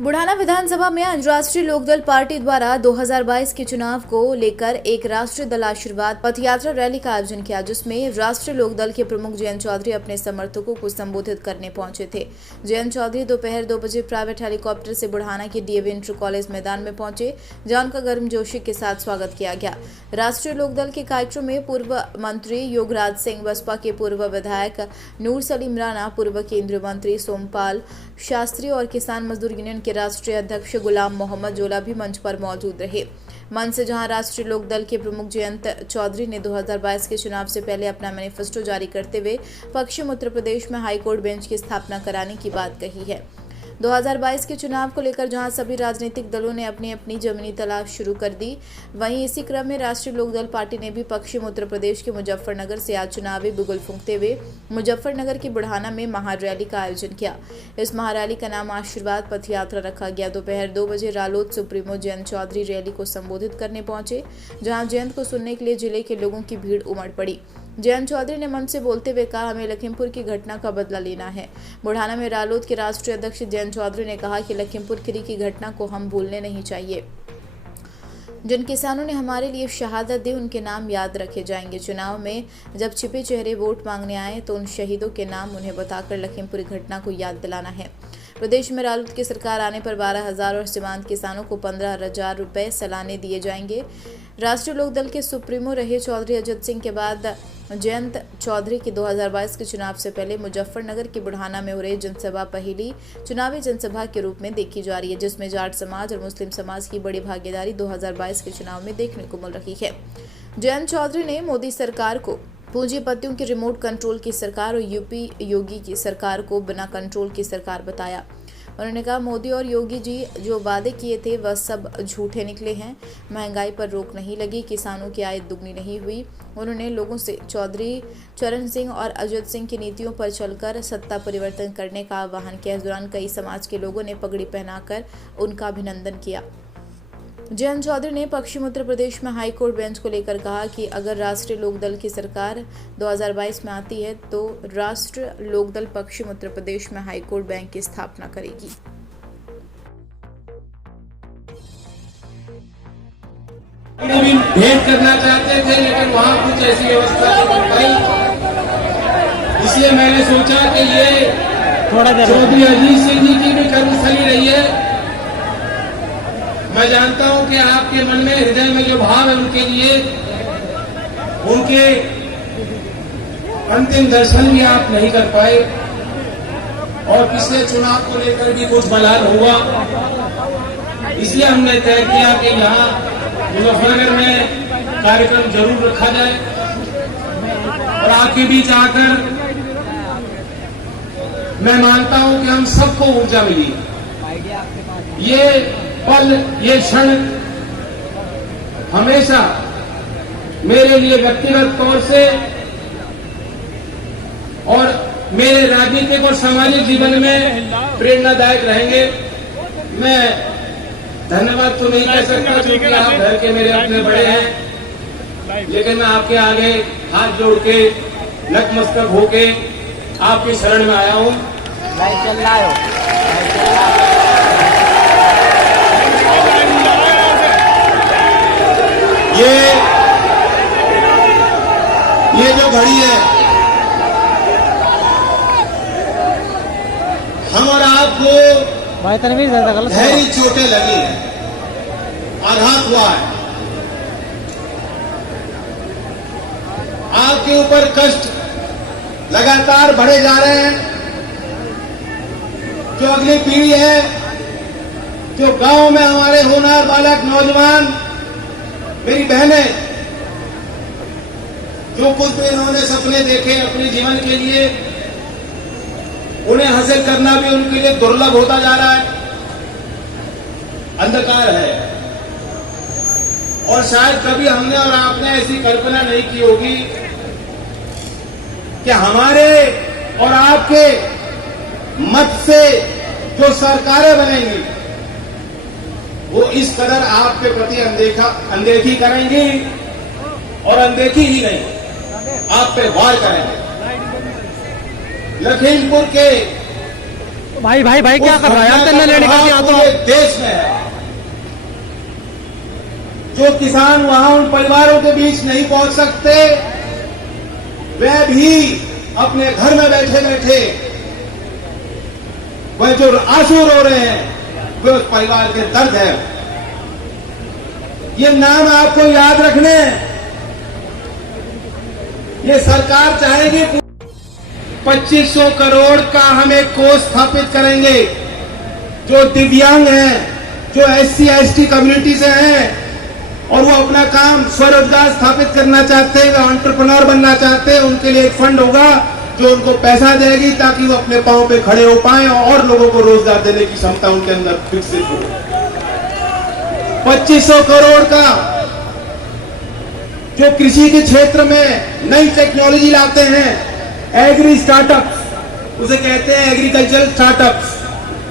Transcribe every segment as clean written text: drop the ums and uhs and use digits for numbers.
बुढ़ाना विधानसभा में आज राष्ट्रीय लोकदल पार्टी द्वारा 2022 के चुनाव को लेकर एक राष्ट्रीय दल आशीर्वाद पथ यात्रा रैली का आयोजन किया, जिसमें राष्ट्रीय लोकदल के प्रमुख जयंत चौधरी अपने समर्थकों को संबोधित करने पहुंचे थे। जयंत चौधरी दोपहर 2 बजे प्राइवेट हेलीकॉप्टर से बुढ़ाना के डीएवी इंटर कॉलेज मैदान में पहुंचे, जहां उनका गर्मजोशी के साथ स्वागत किया गया। राष्ट्रीय लोकदल के कार्यक्रम में पूर्व मंत्री योगराज सिंह, बसपा के पूर्व विधायक नूर सलीम राणा, पूर्व केंद्रीय मंत्री सोमपाल शास्त्री और किसान मजदूर यूनियन के राष्ट्रीय अध्यक्ष गुलाम मोहम्मद जोला भी मंच पर मौजूद रहे। मंच से जहां राष्ट्रीय लोकदल के प्रमुख जयंत चौधरी ने 2022 के चुनाव से पहले अपना मैनिफेस्टो जारी करते हुए पश्चिम उत्तर प्रदेश में हाईकोर्ट बेंच की स्थापना कराने की बात कही है। 2022 के चुनाव को लेकर जहां सभी राजनीतिक दलों ने अपनी अपनी जमीनी तलाश शुरू कर दी, वहीं इसी क्रम में राष्ट्रीय लोकदल पार्टी ने भी पश्चिम उत्तर प्रदेश के मुजफ्फरनगर से आज चुनावी बिगुल फूंकते हुए मुजफ्फरनगर की बुढ़ाना में महारैली का आयोजन किया। इस महारैली का नाम आशीर्वाद पथ यात्रा रखा गया। दोपहर 2 बजे रालोद सुप्रीमो जयंत चौधरी रैली को संबोधित करने पहुंचे, जहां जयंत को सुनने के लिए जिले के लोगों की भीड़ उमड़ पड़ी। जयंत चौधरी ने मंच से बोलते हुए कहा, हमें लखीमपुर की घटना का बदला लेना है। बुढ़ाना में रालोद के राष्ट्रीय अध्यक्ष जयंत चौधरी ने कहा कि लखीमपुर खीरी की घटना को हम भूलने नहीं चाहिए। जिन किसानों ने हमारे लिए शहादत दी, उनके नाम याद रखे जाएंगे। चुनाव में जब छिपे चेहरे वोट मांगने आए तो उन शहीदों के नाम उन्हें बताकर लखीमपुर घटना को याद दिलाना है। प्रदेश में रालोद की सरकार आने पर 12,000 और सीमांत किसानों को 15,000 रुपए सालाने दिए जाएंगे। राष्ट्रीय लोकदल के सुप्रीमो रहे चौधरी अजित सिंह के बाद जयंत चौधरी की 2022 के चुनाव से पहले मुजफ्फरनगर की बुढ़ाना में हो रही जनसभा पहली चुनावी जनसभा के रूप में देखी जा रही है, जिसमें जाट समाज और मुस्लिम समाज की बड़ी भागीदारी 2022 के चुनाव में देखने को मिल रही है। जयंत चौधरी ने मोदी सरकार को पूंजीपतियों की रिमोट कंट्रोल की सरकार और यूपी योगी की सरकार को बिना कंट्रोल की सरकार बताया। उन्होंने कहा, मोदी और योगी जी जो वादे किए थे वह सब झूठे निकले हैं। महंगाई पर रोक नहीं लगी, किसानों की आय दुगनी नहीं हुई। उन्होंने लोगों से चौधरी चरण सिंह और अजित सिंह की नीतियों पर चलकर सत्ता परिवर्तन करने का आह्वान किया। इस दौरान कई समाज के लोगों ने पगड़ी पहनाकर उनका अभिनंदन किया। जयंत चौधरी ने पश्चिम उत्तर प्रदेश में हाईकोर्ट बेंच को लेकर कहा कि अगर राष्ट्रीय लोकदल की सरकार 2022 में आती है तो राष्ट्रीय लोकदल पश्चिम उत्तर प्रदेश में हाईकोर्ट बेंच की स्थापना करेगी। भी भेंट करना चाहते थे, लेकिन वहां कुछ ऐसी व्यवस्था नहीं बन पाई, इसलिए मैंने सोचा कि ये चौधरी अजीत सिंह जी की भी कर्मस्थली रही है। मैं जानता हूं कि आपके मन में, हृदय में जो भाव है उनके लिए, उनके अंतिम दर्शन भी आप नहीं कर पाए और पिछले चुनाव को लेकर भी कुछ मलाल हुआ। इसलिए हमने तय किया कि यहाँ मुजफ्फरनगर में कार्यक्रम जरूर रखा जाए और आपके बीच आकर मैं मानता हूं कि हम सबको ऊर्जा मिली। ये पल, ये क्षण हमेशा मेरे लिए व्यक्तिगत तौर से और मेरे राजनीतिक और सामाजिक जीवन में प्रेरणादायक रहेंगे। मैं धन्यवाद तो नहीं कह सकता क्योंकि आप घर के मेरे अपने बड़े हैं, लेकिन मैं आपके आगे हाथ जोड़ के नतमस्तक होके आपकी शरण में आया हूं। ये जो घड़ी है, हम और आपको गहरी चोटें लगी है, आघात हुआ है, आपके ऊपर कष्ट लगातार बढ़े जा रहे हैं। जो अगली पीढ़ी है, जो गांव में हमारे होनहार बालक, नौजवान, मेरी बहनें, जो कुछ भी इन्होंने सपने देखे अपने जीवन के लिए, उन्हें हासिल करना भी उनके लिए दुर्लभ होता जा रहा है, अंधकार है। और शायद कभी हमने और आपने ऐसी कल्पना नहीं की होगी कि हमारे और आपके मत से जो सरकारें बनेंगी वो इस कदर आपके प्रति अनदेखी करेंगी और अनदेखी ही नहीं, आप पे वार करेंगे। लखीमपुर के भाई भाई भाई क्या कर रहा है यार, तेरे लेने का क्या तो पूरे देश में है। जो किसान वहां उन परिवारों के बीच नहीं पहुंच सकते, वे भी अपने घर में बैठे बैठे वह जो आंसू रो रहे हैं, वे उस परिवार के दर्द है। ये नाम आपको याद रखने हैं। ये सरकार चाहेगी 2500 करोड़ का हम एक कोष स्थापित करेंगे। जो दिव्यांग हैं, जो SC ST कम्युनिटी से हैं और वो अपना काम स्वरोजगार स्थापित करना चाहते हैं, एंटरप्रेन्योर बनना चाहते हैं, उनके लिए एक फंड होगा जो उनको पैसा देगी ताकि वो अपने पांव पे खड़े हो पाए और लोगों को रोजगार देने की क्षमता उनके अंदर विकसित हो। 2500 करोड़ का जो कृषि के क्षेत्र में नई टेक्नोलॉजी लाते हैं, एग्री स्टार्टअप्स उसे कहते हैं, एग्रीकल्चरल स्टार्टअप्स,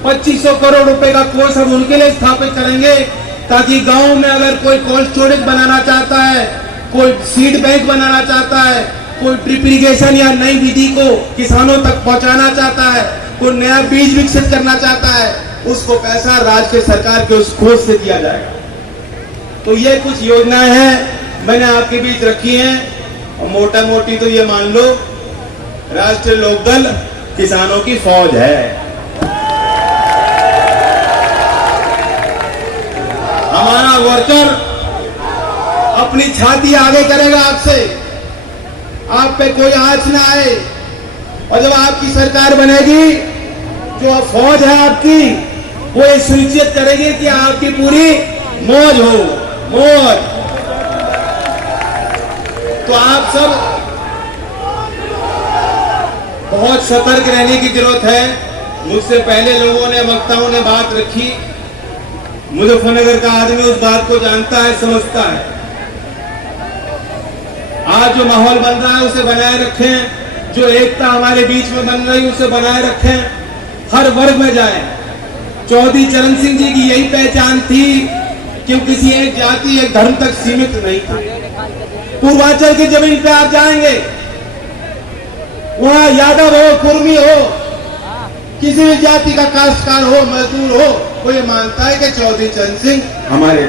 2500 करोड़ रुपए का कोष हम उनके लिए स्थापित करेंगे ताकि गांव में अगर कोई कोल्ड स्टोरेज बनाना चाहता है, कोई सीड बैंक बनाना चाहता है, कोई ड्रिप इरिगेशन या नई विधि को किसानों तक पहुंचाना चाहता है, कोई नया बीज विकसित करना चाहता है, उसको पैसा राज्य के सरकार के उस कोष से दिया जाएगा। तो ये कुछ योजनाएं हैं मैंने आपके बीच रखी हैं और मोटा मोटी तो ये मान लो राष्ट्रीय लोकदल किसानों की फौज है। हमारा वर्कर अपनी छाती आगे करेगा आपसे, आप पे कोई आंच ना आए। और जब आपकी सरकार बनेगी, जो फौज है आपकी, वो ये सुनिश्चित करेगी कि आपकी पूरी मौज हो, मौज। तो आप सब बहुत सतर्क रहने की जरूरत है। मुझसे पहले लोगों ने, वक्ताओं ने बात रखी, मुजफ्फरनगर का आदमी उस बात को जानता है, समझता है। आज जो माहौल बन रहा है उसे बनाए रखें, जो एकता हमारे बीच में बन रही है उसे बनाए रखें, हर वर्ग में जाएं। चौधरी चरण सिंह जी की यही पहचान थी कि वो किसी एक जाति, एक धर्म तक सीमित नहीं था। पूर्वांचल की जमीन पे आप जाएंगे, वहां यादव हो, कुर्मी हो, किसी भी जाति का काश्तकार हो, मजदूर हो, वो ये मानता है कि चौधरी चरण सिंह हमारे।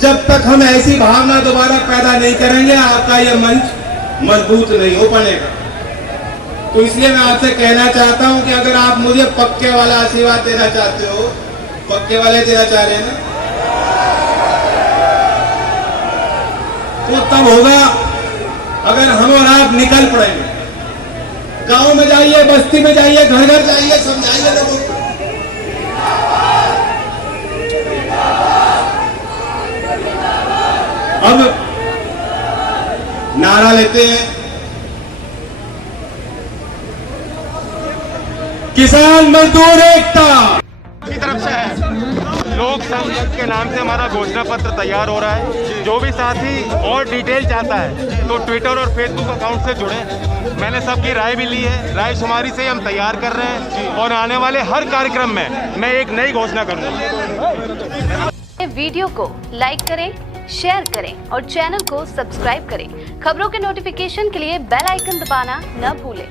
जब तक हम ऐसी भावना दोबारा पैदा नहीं करेंगे, आपका यह मंच मजबूत नहीं हो पाएगा। तो इसलिए मैं आपसे कहना चाहता हूं कि अगर आप मुझे पक्के वाला आशीर्वाद देना चाहते हो, पक्के वाले देना चाह रहे हैं ना, तो तब होगा अगर हम और आप निकल पड़ेंगे। गांव में जाइए, बस्ती में जाइए, घर घर जाइए, समझाइए लोगों को। अब नारा लेते हैं, किसान मजदूर एकता की तरफ से है। लोक संघ के नाम से हमारा घोषणा पत्र तैयार हो रहा है। जो भी साथी और डिटेल चाहता है तो ट्विटर और फेसबुक अकाउंट से जुड़े। मैंने सबकी राय भी ली है, राय शुमारी से हम तैयार कर रहे हैं और आने वाले हर कार्यक्रम में मैं एक नई घोषणा करूंगा। वीडियो को लाइक करें, शेयर करें और चैनल को सब्सक्राइब करें। खबरों के नोटिफिकेशन के लिए बेल आइकन दबाना न भूलें।